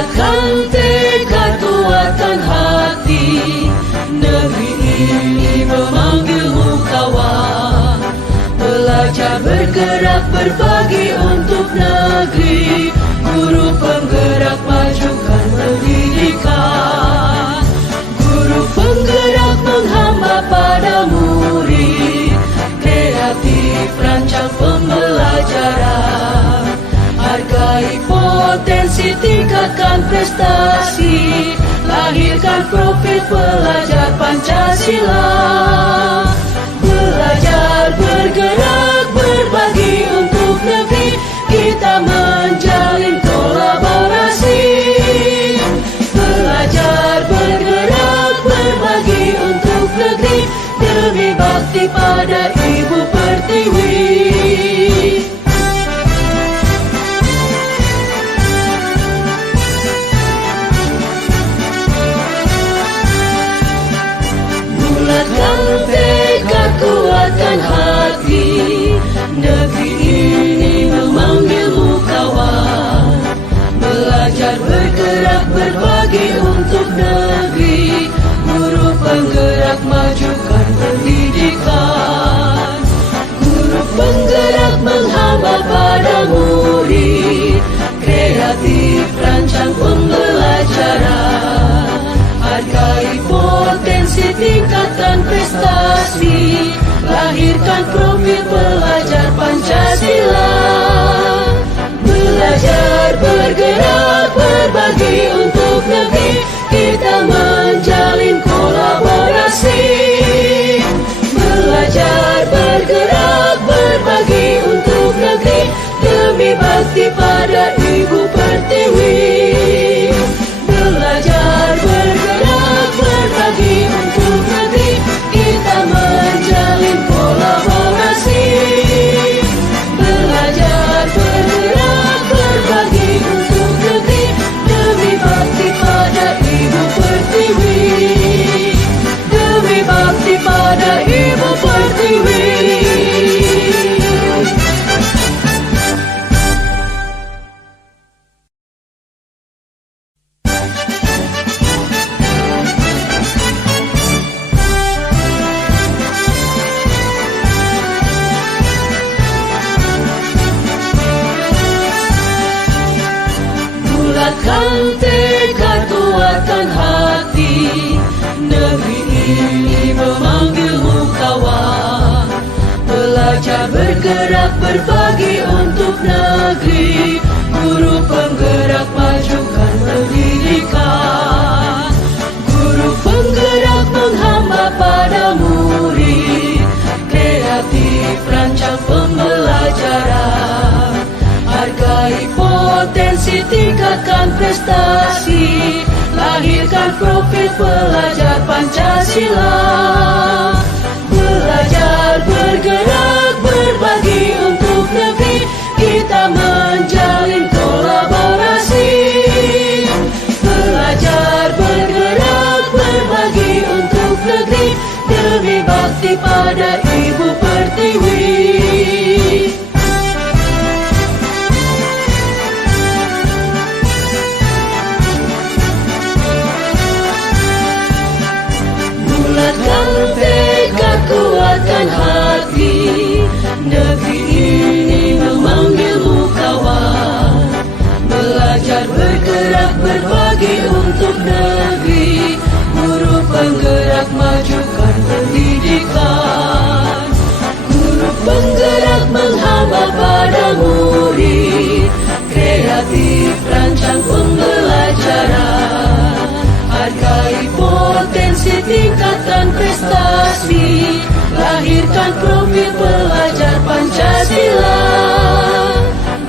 Bulatkan tekad kuatkan hati, negeri ini memanggilmu kawan. Belajar bergerak berbagi untuk negeri, guru penggerak majukan pendidikan. Guru penggerak menghamba pada murid, kreatif rancang pembelajaran. Hargai potensi, tingkatkan prestasi, lahirkan profil pelajar Pancasila. Belajar bergerak berbagi untuk negeri, kita menjalin kolaborasi. Belajar bergerak berbagi untuk negeri, demi bakti pada Ibu Pertiwi. Bulatkan tekad kuatkan hati, negeri ini memanggilmu kawan. Belajar bergerak berbagi untuk negeri, guru penggerak majukan pendidikan. Guru penggerak menghamba pada murid, kreatif rancang pembelajaran. Hargai potensi, tingkatkan prestasi, lahirkan profil pelajar Pancasila. Belajar bergerak berbagi untuk negeri, kita menjalin kolaborasi. Belajar bergerak berbagi untuk negeri, demi bakti pada Ibu Pertiwi. Belajar bergerak berbagi untuk negeri, kita menjalin kolaborasi. Belajar bergerak berbagi untuk negeri, demi bakti pada Ibu Pertiwi. Demi bakti pada Ibu Pertiwi. Bulatkan tekad kuatkan hati, negeri ini memanggilmu kawan. Belajar bergerak berbagi untuk negeri, guru penggerak majukan pendidikan. Guru penggerak menghamba pada murid, kreatif rancang pembelajaran. Hargai potensi, tingkatkan prestasi, lahirkan profil pelajar Pancasila. Belajar bergerak berbagi untuk negeri, kita menjalin kolaborasi. Belajar bergerak berbagi untuk negeri, demi bakti pada Ibu Pertiwi. Bulatkan tekad kuatkan hati, negeri ini memanggilmu kawan. Belajar bergerak berbagi untuk negeri, guru penggerak majukan pendidikan. Guru penggerak menghamba pada murid, kreatif rancang pembelajaran. Hargai potensi, tingkatkan prestasi, lahirkan profil pelajar Pancasila.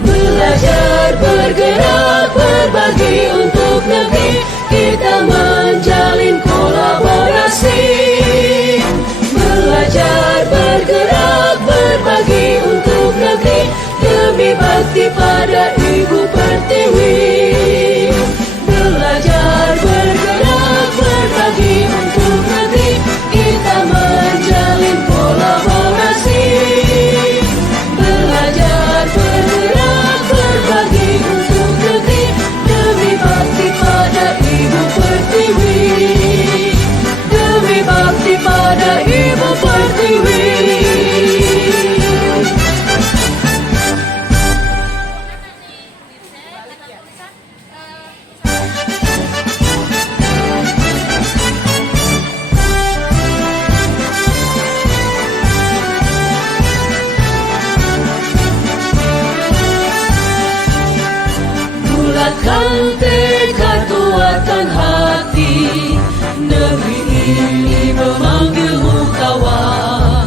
Belajar bergerak berbagi untuk negeri, kita menjalin kolaborasi. Belajar bergerak berbagi untuk negeri, demi bakti pada Ibu Pertiwi. Belajar bergerak berbagi untuk negeri, kita menjalin kolaborasi. Bulatkan tekad kuatkan hati, negeri ini memanggilmu kawan.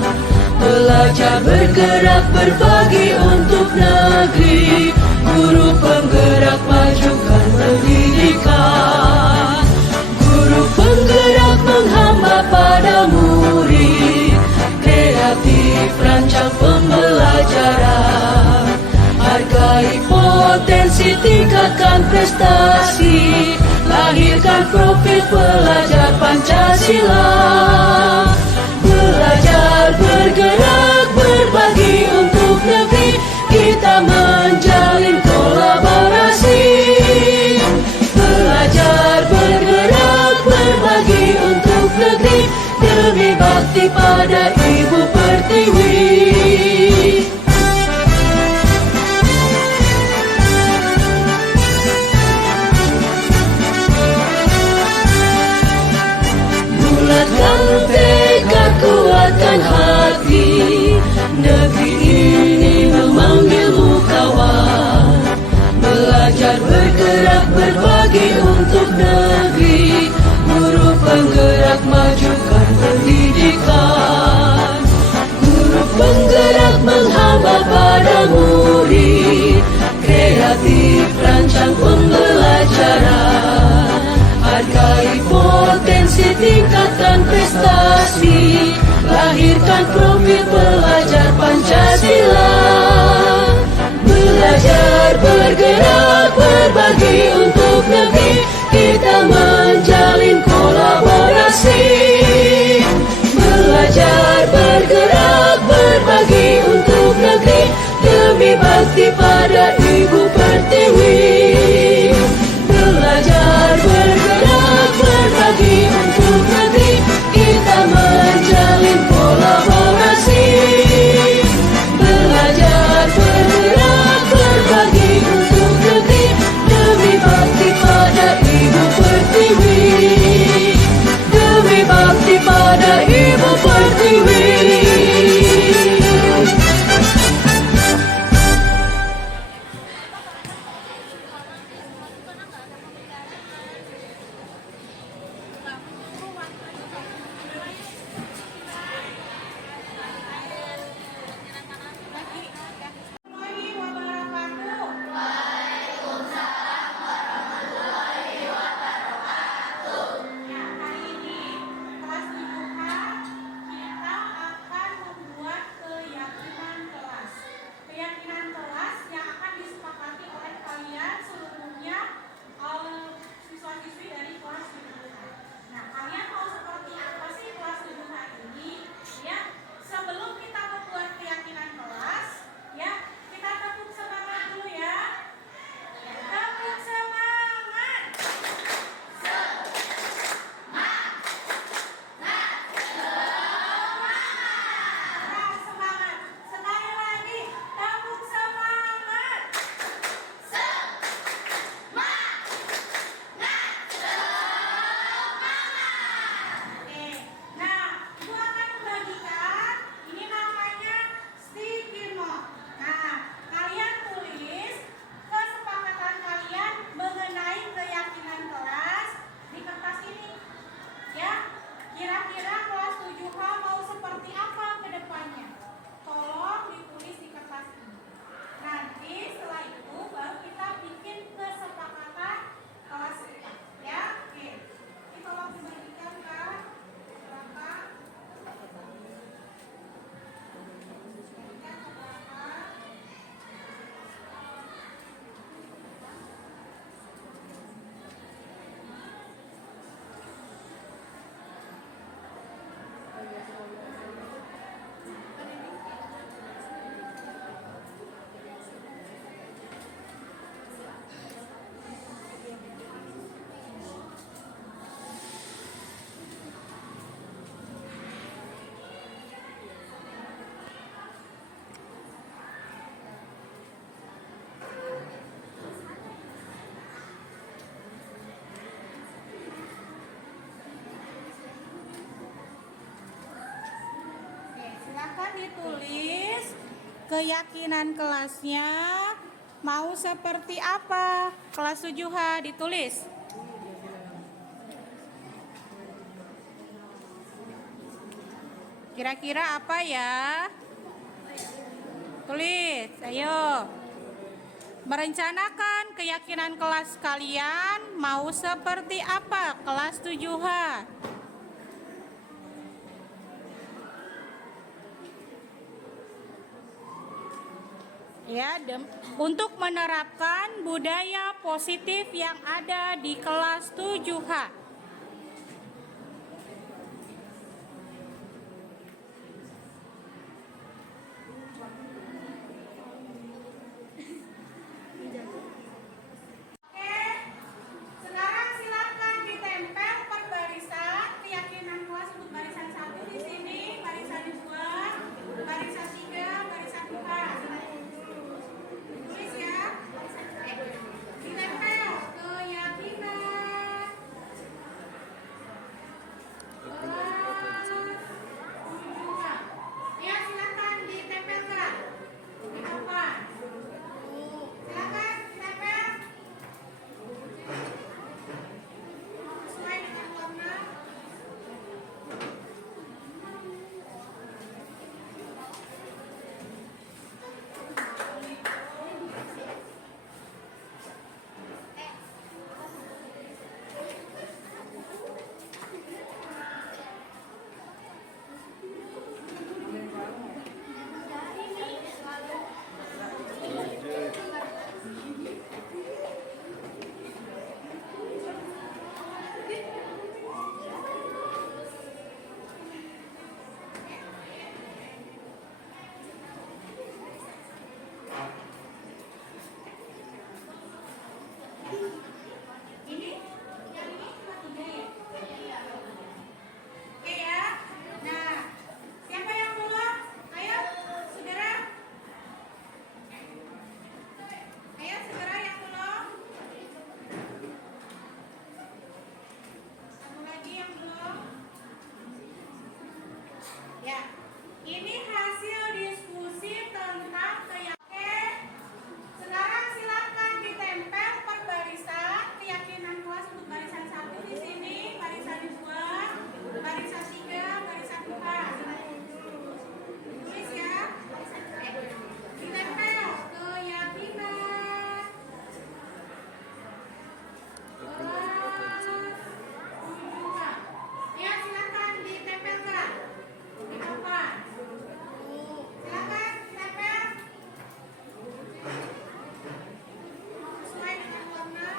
Belajar bergerak berbagi untuk negeri, guru penggerak majukan pendidikan. Guru penggerak menghamba pada murid, kreatif rancang pembelajaran. Hargai potensi, tingkatkan prestasi, lahirkan profil pelajar Pancasila. Belajar bergerak berbagi untuk negeri, kita menjalin kolaborasi. Belajar bergerak berbagi untuk negeri, demi bakti pada Ibu Pertiwi. Bulatkan tekad kuatkan hati, negeri ini memanggilmu kawan. Belajar bergerak berbagi untuk negeri, guru penggerak majukan pendidikan. Guru penggerak menghamba pada murid, kreatif rancang pembelajaran. Hargai potensi, tingkatkan prestasi, lahirkan profil pelajar Pancasila. Belajar bergerak berbagi untuk negeri, kita menjalin kolaborasi. Belajar bergerak berbagi untuk negeri, demi bakti pada Ibu Pertiwi. Belajar bergerak berbagi untuk negeri, kita menjalin kolaborasi. Belajar bergerak berbagi untuk negeri, demi bakti pada Ibu Pertiwi. Demi bakti pada Ibu Pertiwi. Silakan ditulis keyakinan kelasnya, Mau seperti apa? Kelas 7H ditulis. Kira-kira apa ya? Tulis, ayo. Merencanakan keyakinan kelas kalian mau seperti apa kelas 7H? Ya, untuk menerapkan budaya positif yang ada di kelas 7H. Oke, sekarang silakan ditempel per barisan keyakinan kelas untuk barisan 1 di sini, barisan 2, barisan 3, barisan 4. Tulis ya. Ditempel keyakinan kelas 7H. Ya, silakan ditempelkan di papan. Silakan ditempel sesuai dengan warna. Ini yang ini cuma 3 ya? Oke ya. Nah, siapa yang belum? Ayo, saudara. Ayo, saudara yang belum. Satu lagi yang belum. Ya, ini hasil diskusi tentang keyakinan. Oke, sekarang silakan ditempel per barisan keyakinan kelas untuk barisan 1 di sini, barisan 2, barisan 3, barisan 4. Tulis ya. Ditempel keyakinan kelas 7H. Ya, silakan ditempelkan di papan. Silakan ditempel sesuai dengan warna.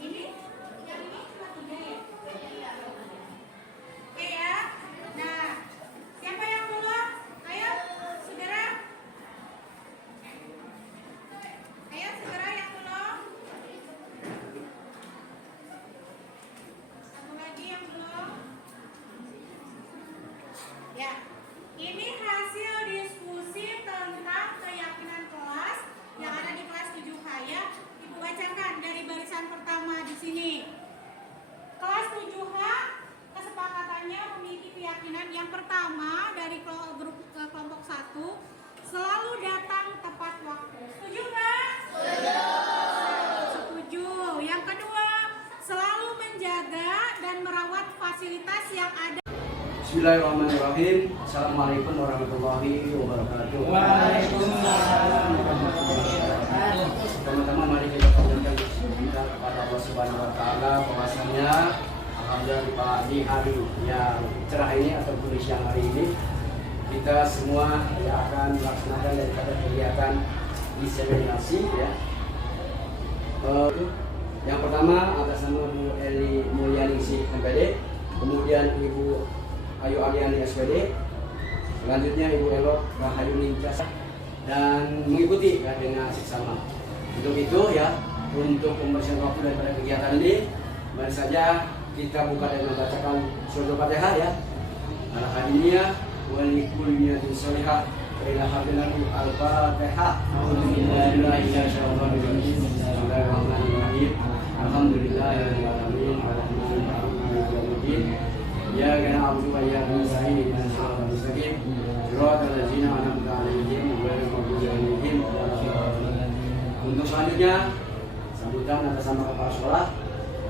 Ini yang ini cuma 3 ya? Oke ya. Nah, siapa yang belum? Ayo, saudara. Ayo, saudara yang belum. Satu lagi yang belum. Ya, ini hasil diskusi tentang keyakinan kelas yang ada di kelas 7H ya. Ibu bacakan dari barisan pertama di sini. Kelas 7H kesepakatannya memiliki keyakinan yang pertama dari grup kelompok 1 selalu datang tepat waktu. Setuju nggak? Setuju. Yang kedua, selalu menjaga dan merawat fasilitas yang ada. Bismillahirrahmanirrahim. Assalamualaikum warahmatullahi wabarakatuh. Waalaikumsalam. Teman-teman, mari kita panjatkan kita kepada Allah Subhanahu Wa Taala bahwasanya alhamdulillah di hari yang cerah ini ataupun di siang hari ini kita semua akan melaksanakan daripada kegiatan diseminasi ya. Yang pertama atas nama Bu Eli Mulyaningsih MPD, kemudian Ibu Ayu Aliani SPD, selanjutnya Ibu Elo Rahayu Nincas, dan mengikuti ya dengan seksama. Untuk itu ya, untuk pembersihan waktu daripada kegiatan ini, mari saja kita buka dengan membacakan surah Al-Fatihah ya. Al-Hadiniyah wal-Kulmiyatin Salihah Ilahabilahu Al-Fatihah. Bismillahirrahmanirrahim. Alhamdulillahirrahmanirrahim. Alhamdulillahirrahmanirrahim. Ya kana abudu wa ya nasta'in ihdinas siratal mustaqim. Siratal ladzina an'amta 'alaihim ghairil maghdubi 'alaihim waladdallin. Untuk selanjutnya sambutan atas nama kepala sekolah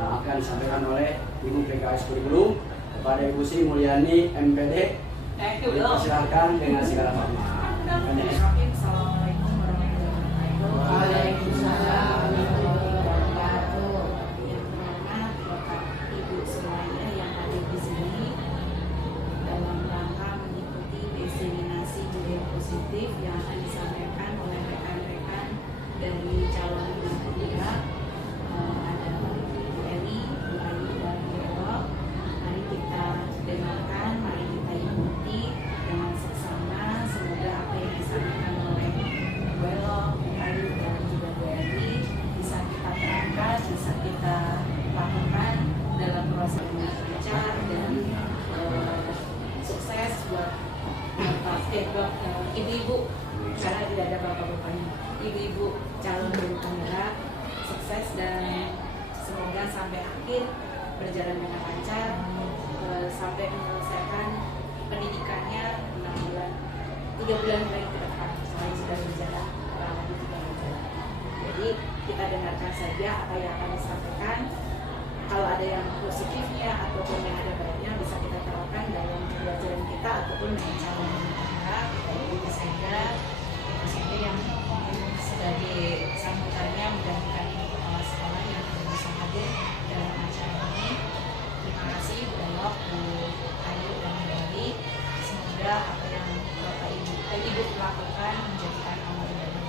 akan disampaikan oleh Ibu PKS Kurikulum kepada Ibu Sri Mulyani MPD. Dipersilakan dengan segala hormat. Assalamualaikum warahmatullahi wabarakatuh. Waalaikumsalam warahmatullahi wabarakatuh. Yang terhormat Bapak Ibu semuanya yang hadir di sini dalam rangka mengikuti diseminasi budaya positif yang akan disampaikan oleh rekan-rekan dari calon bintang kedua. Ada Bu Eli, Bu Ayu, dan Bu Elo. Mari kita dengarkan, mari kita ikuti dengan seksama. Semoga apa yang disampaikan oleh Bu Elo, Bu Ayu, dan juga Bu Eli bisa kita terangkat, bisa kita lakukan dalam proses yang lancar dan sukses buat buat ibu-ibu, karena tidak ada bapak-bapaknya. Ibu-ibu calon guru penggerak sukses dan semoga sampai akhir berjalan dengan lancar, sampai menyelesaikan pendidikannya 6 bulan 3 bulan lagi ke depan selain sudah berjalan kurang lebih 3 bulan. Jadi kita dengarkan saja apa yang akan disampaikan. Kalau ada yang positifnya ataupun yang ada baiknya bisa kita terapkan dalam pembelajaran kita ataupun dengan calon penggerak. Itu saja yang sebagai sambutannya, mudah-mudahan kepala sekolah yang bisa hadir dalam acara ini. Terima kasih Bu Elo, Bu Ayu, dan Bu Eli. Semoga apa yang Bapak Ibu lakukan menjadikan amal ibadah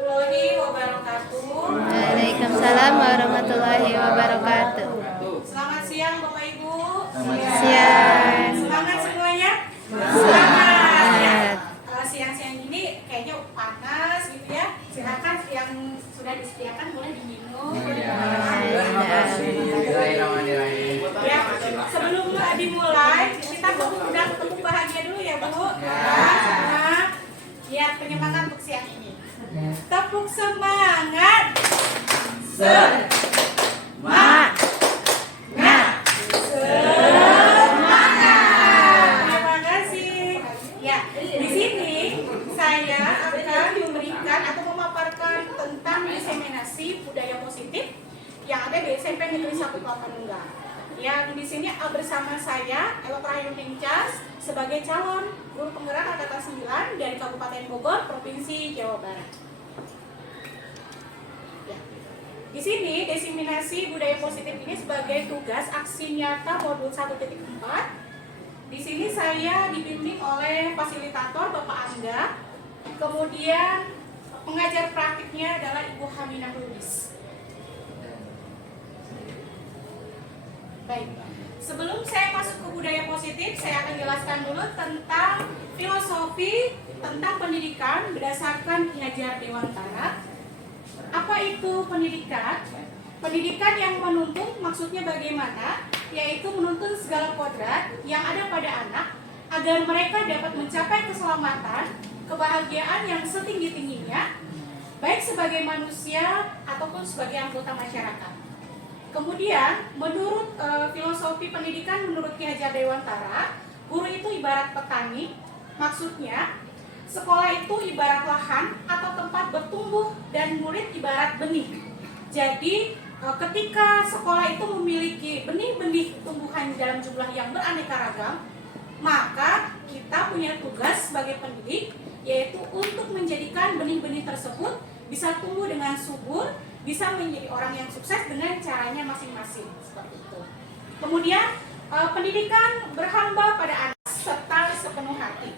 warahmatullahi wabarakatuh. Waalaikumsalam warahmatullahi wabarakatuh. Selamat siang Bapak Ibu. Siang. Semangat semuanya. Semangat. Siang-siang ini kayaknya panas gitu ya. Silakan yang sudah disediakan boleh diminum. Bismillahirrahmanirrahim. Ya, sebelum dimulai kita tepuk bahagia dulu ya Bu. Semua biar penyemangat untuk siang ini. Tepuk semangat. Mak. Terima kasih. Ya, di sini saya akan memberikan atau memaparkan tentang diseminasi budaya positif yang ada di SMP Negeri 1 Kelapa-Nunggal. Yang di sini bersama saya Elo Rahayu Nincas sebagai calon guru penggerak angkatan 9 dari Kabupaten Bogor, Provinsi Jawa Barat. Ya. Di sini diseminasi budaya positif ini sebagai tugas aksi nyata modul 1.4. Di sini saya dibimbing oleh fasilitator Bapak Angga, kemudian pengajar praktiknya adalah Ibu Haminah Lubis. Baik, sebelum saya masuk ke budaya positif, saya akan jelaskan dulu tentang filosofi tentang pendidikan berdasarkan Ki Hajar Dewantara. Apa itu pendidikan? Pendidikan yang menuntun maksudnya bagaimana? Yaitu menuntun segala kodrat yang ada pada anak agar mereka dapat mencapai keselamatan, kebahagiaan yang setinggi-tingginya, baik sebagai manusia ataupun sebagai anggota masyarakat. Kemudian, menurut filosofi pendidikan menurut Ki Hajar Dewantara, guru itu ibarat petani, maksudnya sekolah itu ibarat lahan atau tempat bertumbuh dan murid ibarat benih. Jadi, ketika sekolah itu memiliki benih-benih tumbuhan dalam jumlah yang beraneka ragam, maka kita punya tugas sebagai pendidik, yaitu untuk menjadikan benih-benih tersebut bisa tumbuh dengan subur, bisa menjadi orang yang sukses dengan caranya masing-masing, seperti itu. Kemudian pendidikan berhamba pada anak serta sepenuh hati.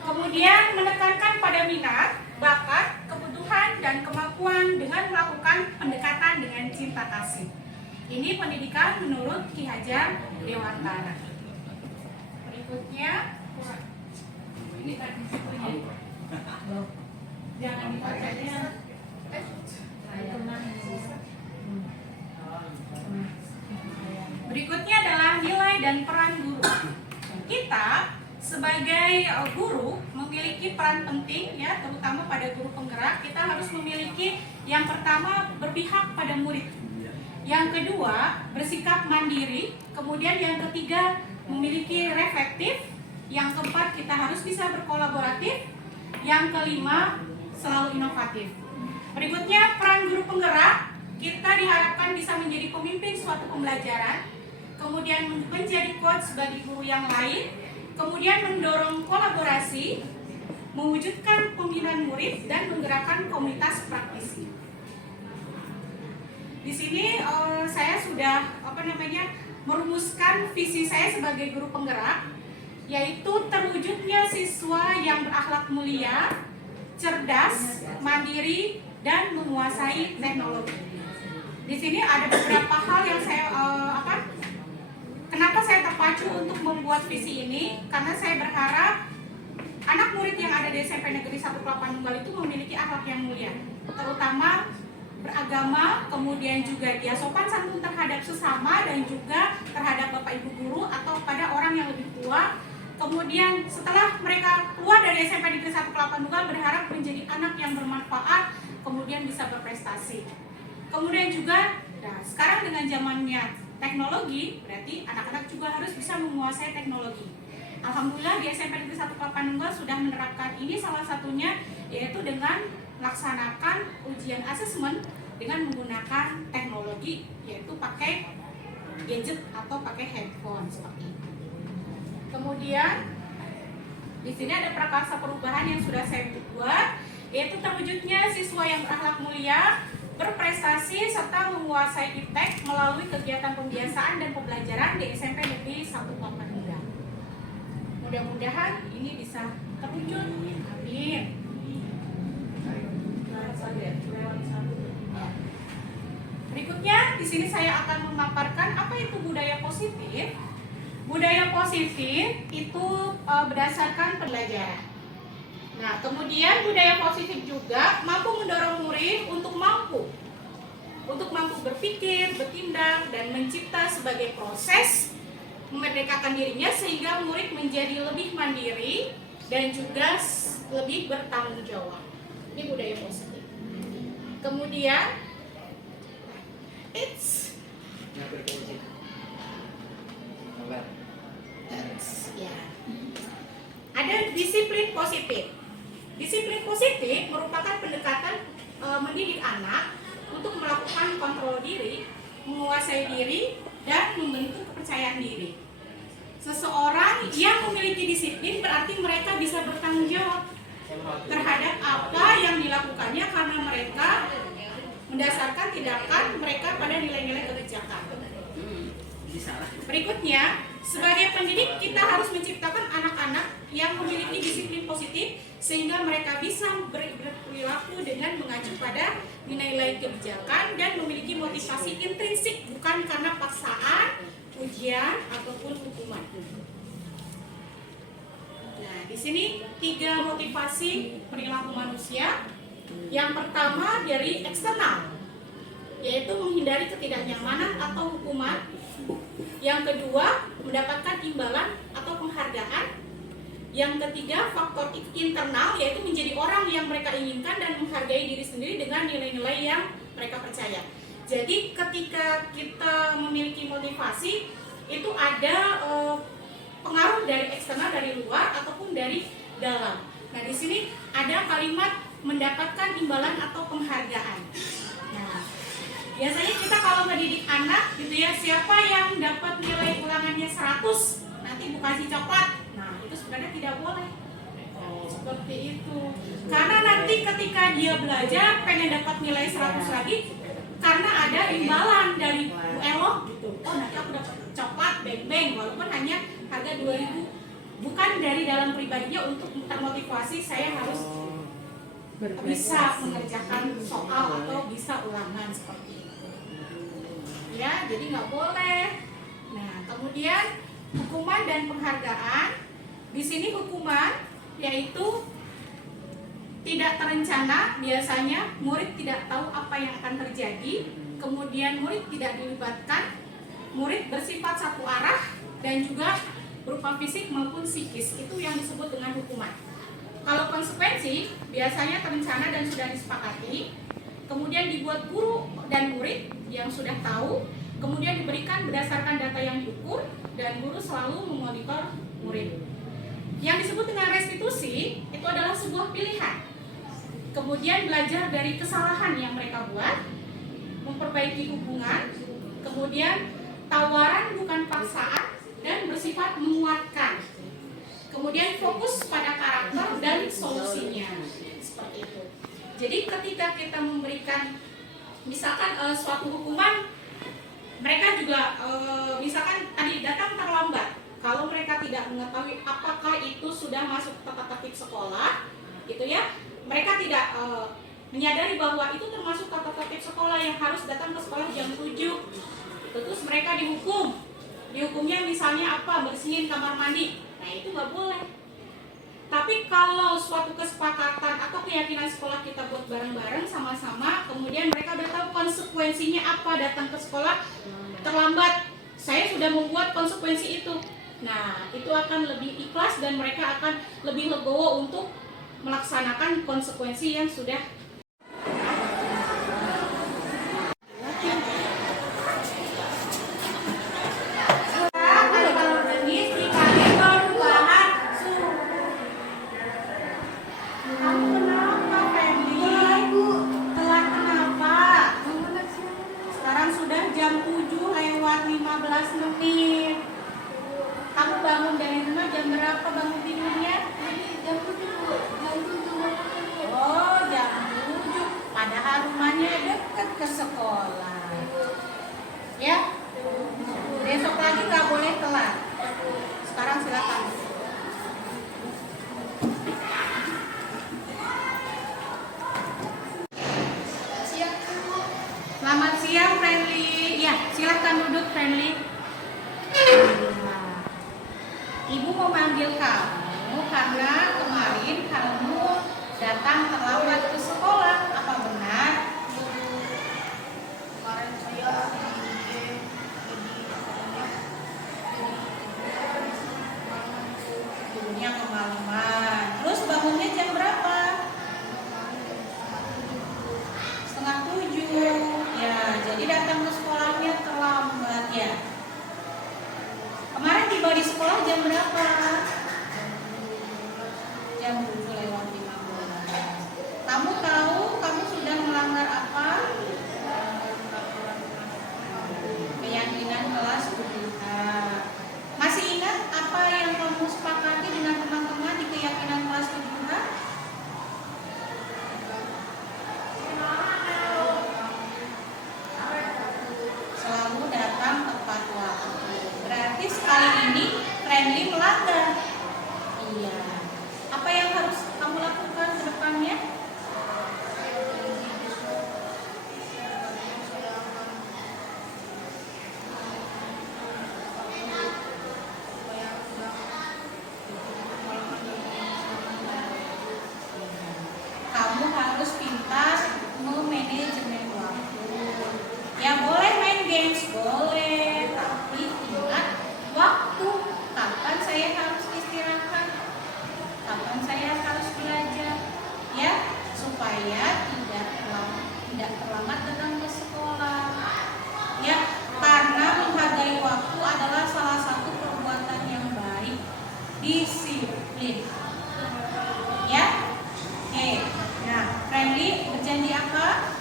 Kemudian menekankan pada minat, bakat, kebutuhan, dan kemampuan kemampuan dengan melakukan pendekatan dengan cinta kasih. Ini pendidikan menurut Ki Hajar Dewantara. Berikutnya, jangan dibacanya. Berikutnya adalah nilai dan peran guru. Kita sebagai guru memiliki peran penting ya, terutama pada guru penggerak. Kita harus memiliki yang pertama berpihak pada murid. Yang kedua, bersikap mandiri. Kemudian yang ketiga, memiliki reflektif. Yang keempat, kita harus bisa berkolaboratif. Yang kelima, selalu inovatif. Berikutnya, peran guru penggerak. Kita diharapkan bisa menjadi pemimpin suatu pembelajaran, kemudian menjadi coach bagi guru yang lain, kemudian mendorong kolaborasi, mewujudkan pembinaan murid, dan menggerakkan komunitas praktisi. Di sini saya sudah merumuskan visi saya sebagai guru penggerak, yaitu terwujudnya siswa yang berakhlak mulia, cerdas, mandiri, dan menguasai teknologi. Di sini ada beberapa hal yang saya kenapa saya terpacu untuk membuat visi ini, karena saya berharap anak murid yang ada di SMP Negeri 1 Kelapa Nunggal itu memiliki akhlak yang mulia, terutama beragama, kemudian juga dia sopan santun terhadap sesama dan juga terhadap bapak ibu guru atau pada orang yang lebih tua. Kemudian setelah mereka keluar dari SMP Negeri 1 Kelapa Nunggal, berharap menjadi anak yang bermanfaat, kemudian bisa berprestasi. Kemudian juga, nah sekarang dengan zamannya teknologi, berarti anak-anak juga harus bisa menguasai teknologi. Alhamdulillah di SMP Negeri 1 Kelapa Nunggal sudah menerapkan ini, salah satunya yaitu dengan melaksanakan ujian asesmen dengan menggunakan teknologi, yaitu pakai gadget atau pakai handphone seperti itu. Kemudian di sini ada prakarsa perubahan yang sudah saya buat, yaitu terwujudnya siswa yang berakhlak mulia, berprestasi serta menguasai iptek melalui kegiatan pembiasaan dan pembelajaran di SMP Negeri 1 Kelapa Nunggal. Mudah-mudahan ini bisa terwujud. Amin. Berikutnya di sini saya akan memaparkan apa itu budaya positif. Budaya positif itu berdasarkan pembelajaran. Nah, kemudian budaya positif juga mampu mendorong murid untuk mampu berpikir, bertindak, dan mencipta sebagai proses memerdekakan dirinya sehingga murid menjadi lebih mandiri dan juga lebih bertanggung jawab. Ini budaya positif. Kemudian ada disiplin positif. Disiplin positif merupakan pendekatan mendidik anak untuk melakukan kontrol diri, menguasai diri, dan membentuk kepercayaan diri. Seseorang yang memiliki disiplin berarti mereka bisa bertanggung jawab terhadap apa yang dilakukannya karena mereka mendasarkan tindakan mereka pada nilai-nilai kebijakan. Berikutnya, sebagai pendidik kita harus menciptakan anak-anak yang memiliki disiplin positif sehingga mereka bisa berperilaku dengan mengacu pada nilai-nilai kebijakan dan memiliki motivasi intrinsik, bukan karena paksaan, ujian ataupun hukuman. Nah, di sini 3 motivasi perilaku manusia. Yang pertama dari eksternal, yaitu menghindari ketidaknyamanan atau hukuman. Yang kedua, mendapatkan imbalan atau penghargaan. Yang ketiga, faktor internal, yaitu menjadi orang yang mereka inginkan dan menghargai diri sendiri dengan nilai-nilai yang mereka percaya. Jadi ketika kita memiliki motivasi, itu ada pengaruh dari eksternal, dari luar ataupun dari dalam. Nah, di sini ada kalimat mendapatkan imbalan atau penghargaan. Nah, biasanya kita kalau mendidik anak gitu ya, siapa yang dapat nilai ulangannya 100, nanti Bu kasih coklat. Nah, itu sebenarnya tidak boleh. Seperti itu. Karena nanti ketika dia belajar pengen dapat nilai 100 lagi, karena ada imbalan dari Bu Elo gitu. Oh, nanti aku dapat coklat beng-beng walaupun hanya harga 2.000. Bukan dari dalam pribadinya untuk termotivasi saya harus bisa mengerjakan soal atau bisa ulangan seperti itu. Ya, jadi nggak boleh. Nah, kemudian hukuman dan penghargaan. Di sini hukuman yaitu tidak terencana, biasanya murid tidak tahu apa yang akan terjadi, kemudian murid tidak dilibatkan, murid bersifat satu arah dan juga berupa fisik maupun psikis. Itu yang disebut dengan hukuman. Kalau konsekuensi biasanya terencana dan sudah disepakati, kemudian dibuat guru dan murid yang sudah tahu, kemudian diberikan berdasarkan data yang diukur dan guru selalu memonitor murid. Yang disebut dengan restitusi itu adalah sebuah pilihan. Kemudian belajar dari kesalahan yang mereka buat, memperbaiki hubungan, kemudian tawaran bukan paksaan dan bersifat menguatkan. Kemudian fokus pada karakter dan solusinya. Seperti itu. Jadi ketika kita memberikan misalkan suatu hukuman, mereka juga misalkan tadi datang terlambat. Kalau mereka tidak mengetahui apakah itu sudah masuk tata tertib sekolah, gitu ya, mereka tidak menyadari bahwa itu termasuk tata tertib sekolah yang harus datang ke sekolah jam 7. Itu terus mereka dihukum. Dihukumnya misalnya apa? Bersihin kamar mandi. Nah, itu nggak boleh. Tapi kalau suatu kesepakatan atau keyakinan sekolah kita buat bareng-bareng sama-sama, kemudian mereka udah tahu konsekuensinya apa datang ke sekolah terlambat. Saya sudah membuat konsekuensi itu. Nah, itu akan lebih ikhlas dan mereka akan lebih legowo untuk melaksanakan konsekuensi yang sudah. Sekarang sudah jam 7:15 menit. Kamu bangun dari rumah jam berapa bangun tidurnya? Jam 7. Oh, jam 7. Padahal rumahnya dekat ke sekolah. Ya? Besok lagi nggak boleh telat. Sekarang silakan. Selamat siang, Friendly. Ya, silakan duduk, Friendly. Ibu mau manggil kamu karena kemarin kamu datang terlambat ke sekolah. Apa benar? Kemarin saya Tidurnya kemalaman. Terus bangunnya jam berapa? 6:30. Ya, jadi datang ke sekolahnya terlambat ya. Kemarin tiba di sekolah jam berapa? Jam 7:15. Kamu tahu kamu sudah melanggar apa? Keyakinan kelas 7H. Masih ingat apa yang kamu sepakati dengan teman-teman di keyakinan kelas 7H? Selalu datang tepat waktu. Berarti sekali ini Friendly melanggar. Iya. Apa yang harus kamu lakukan ke depannya? Kamu harus pintar memanajemen waktu. Ya boleh main games, boleh, tapi ingat waktu. Kapan saya harus istirahat? Kapan saya harus belajar? Ya, supaya tidak terlambat datang ke sekolah. Ya, karena menghargai waktu adalah salah satu perbuatan yang baik. Disiplin. Ya, oke. Nah, Friendly berjanji apa?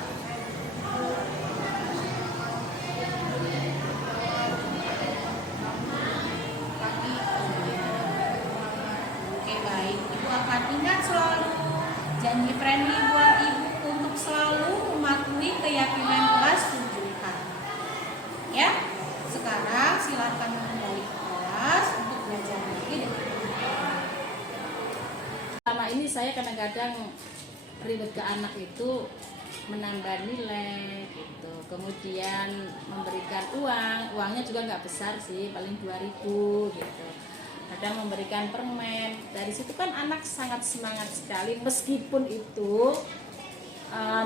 Oke, baik. Ibu akan ingat selalu janji Friendly buat ibu untuk selalu mematuhi keyakinan kelas 7H. Ya, sekarang silakan kembali ke kelas untuk belajar lagi dengan Selama ini saya kadang-kadang ribet ke anak itu menambah nilai gitu. Kemudian memberikan uangnya juga nggak besar sih, paling 2.000 gitu. Kadang memberikan permen. Dari situ kan anak sangat semangat sekali, meskipun itu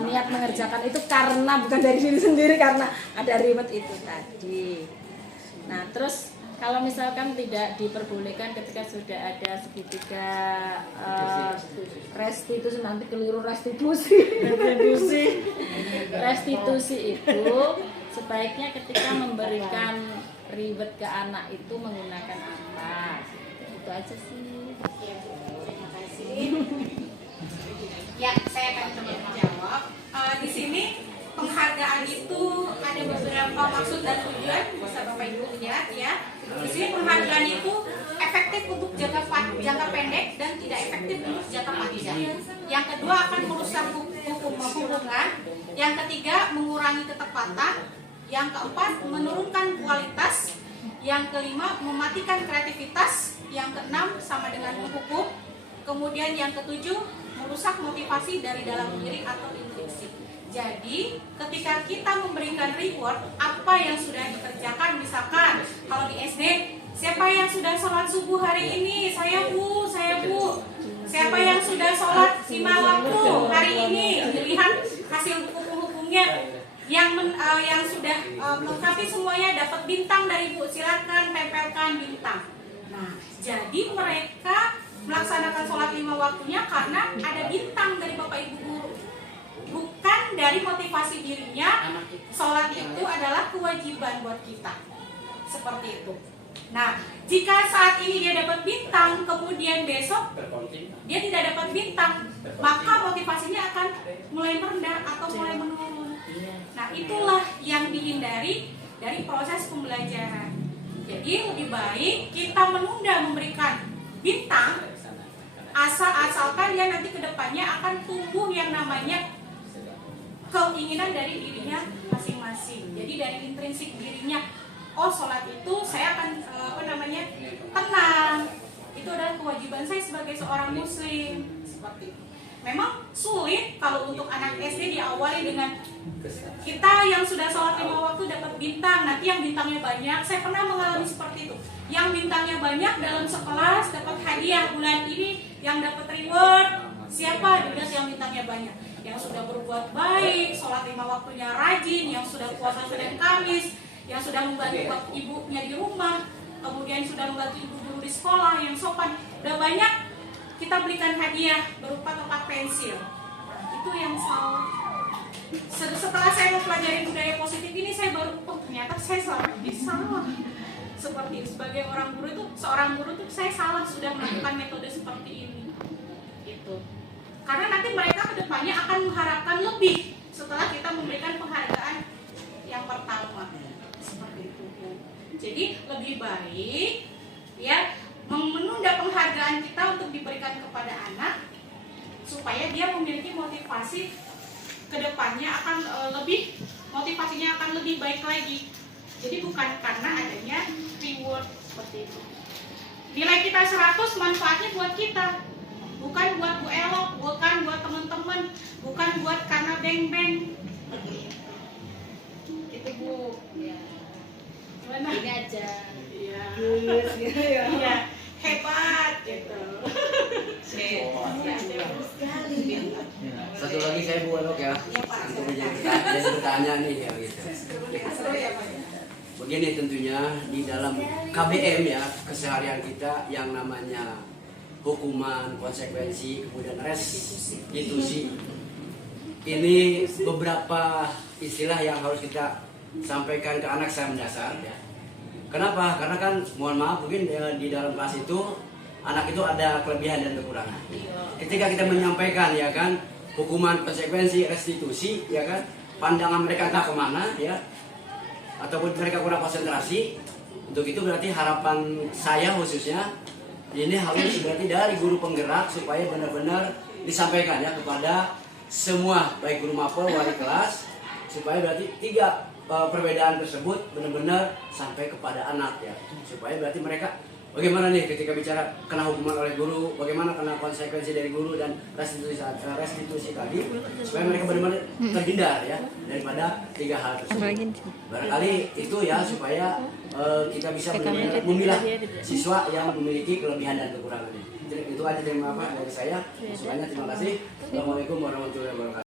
niat mengerjakan itu karena bukan dari diri sendiri, karena ada ribet itu tadi. Nah terus kalau misalkan tidak diperbolehkan ketika sudah ada segitiga restitusi, nanti keliru restitusi itu sebaiknya ketika memberikan ribet ke anak itu menggunakan apa? Itu aja sih. Ya, Bu. Terima kasih. Ya, saya akan coba menjawab. Di sini penghargaan itu ada beberapa maksud dan tujuan, bisa Bapak Ibu lihat ya. Di sini penghargaan itu efektif untuk jangka pendek dan tidak efektif untuk jangka panjang. Yang kedua akan merusak hubungan. Yang ketiga mengurangi ketepatan. Yang keempat menurunkan kualitas. Yang kelima mematikan kreativitas. Yang keenam sama dengan menghukum. Kemudian yang ketujuh merusak motivasi dari dalam diri atau intrinsik. Jadi ketika kita memberikan reward apa yang sudah dikerjakan, misalkan kalau di SD, siapa yang sudah sholat subuh hari ini? Saya bu. Siapa yang sudah sholat 5 waktu hari ini? Dilihat hasil hukum-hukumnya. Yang sudah melengkapi semuanya dapat bintang dari Bu, silakan tempelkan bintang. Nah, jadi mereka melaksanakan sholat 5 waktunya karena ada bintang dari Bapak Ibu guru, bukan dari motivasi dirinya. Sholat itu adalah kewajiban buat kita, seperti itu. Nah, jika saat ini dia dapat bintang, kemudian besok dia tidak dapat bintang, maka motivasinya akan mulai merendah atau mulai menurun. Nah, itulah yang dihindari dari proses pembelajaran. Jadi lebih baik kita menunda memberikan bintang, asalkan dia nanti kedepannya akan tumbuh yang namanya keinginan dari dirinya masing-masing. Jadi dari intrinsik dirinya, oh sholat itu saya akan tenang. Itu adalah kewajiban saya sebagai seorang muslim. Seperti itu. Memang sulit kalau untuk anak SD diawali dengan kita yang sudah sholat 5 waktu dapat bintang, nanti yang bintangnya banyak. Saya pernah mengalami seperti itu. Yang bintangnya banyak dalam sekelas dapat hadiah bulan ini, yang dapat reward siapa? Dilihat yang bintangnya banyak. Yang sudah berbuat baik, sholat 5 waktunya rajin, yang sudah puasa Senin Kamis, yang sudah membantu ibunya di rumah, kemudian sudah membantu ibu guru di sekolah, yang sopan, udah banyak. Kita berikan hadiah berupa tempat pensil. Itu yang salah. Setelah saya mempelajari budaya positif ini, saya baru ternyata saya selama ini salah. Seperti itu. Sebagai seorang guru tuh saya salah sudah melakukan metode seperti ini. Gitu. Karena nanti mereka kedepannya akan mengharapkan lebih setelah kita memberikan penghargaan yang pertama. Seperti itu. Jadi lebih baik ya menunda penghargaan kita untuk diberikan kepada anak supaya dia memiliki motivasi kedepannya motivasinya akan lebih baik lagi. Jadi bukan karena adanya reward seperti itu. Nilai kita 100 manfaatnya buat kita, bukan buat Bu Elok, bukan buat teman-teman, bukan buat karena beng-beng. Gitu Bu. Ya. Gimana? Ini aja. Iya. Iya. Iya. Hebat gitu. Satu lagi saya Bu Elok ya, untuk menjadi bertanya nih ya gitu. Begini tentunya di dalam KBM ya, keseharian kita yang namanya hukuman, konsekuensi, kemudian restitusi. Ini beberapa istilah yang harus kita sampaikan ke anak saya mendasar ya. Kenapa? Karena kan mohon maaf mungkin di dalam kelas itu anak itu ada kelebihan dan kekurangan. Ketika kita menyampaikan ya kan hukuman, konsekuensi, restitusi ya kan, pandangan mereka entah kemana ya, ataupun mereka kurang konsentrasi. Untuk itu berarti harapan saya khususnya ini harus berarti dari guru penggerak supaya benar-benar disampaikan ya kepada semua baik guru mapel, wali kelas, supaya berarti 3 perbedaan tersebut benar-benar sampai kepada anak ya, supaya berarti mereka oh Bagaimana nih ketika bicara kena hukuman oleh guru, bagaimana kena konsekuensi dari guru dan restitusi tadi supaya mereka benar-benar terhindar ya daripada 3 hal tersebut. Barangkali itu ya supaya kita bisa benar-benar memilah siswa yang memiliki kelebihan dan kekurangannya. Itu aja dari dari saya. Semuanya terima kasih. Assalamualaikum warahmatullahi wabarakatuh.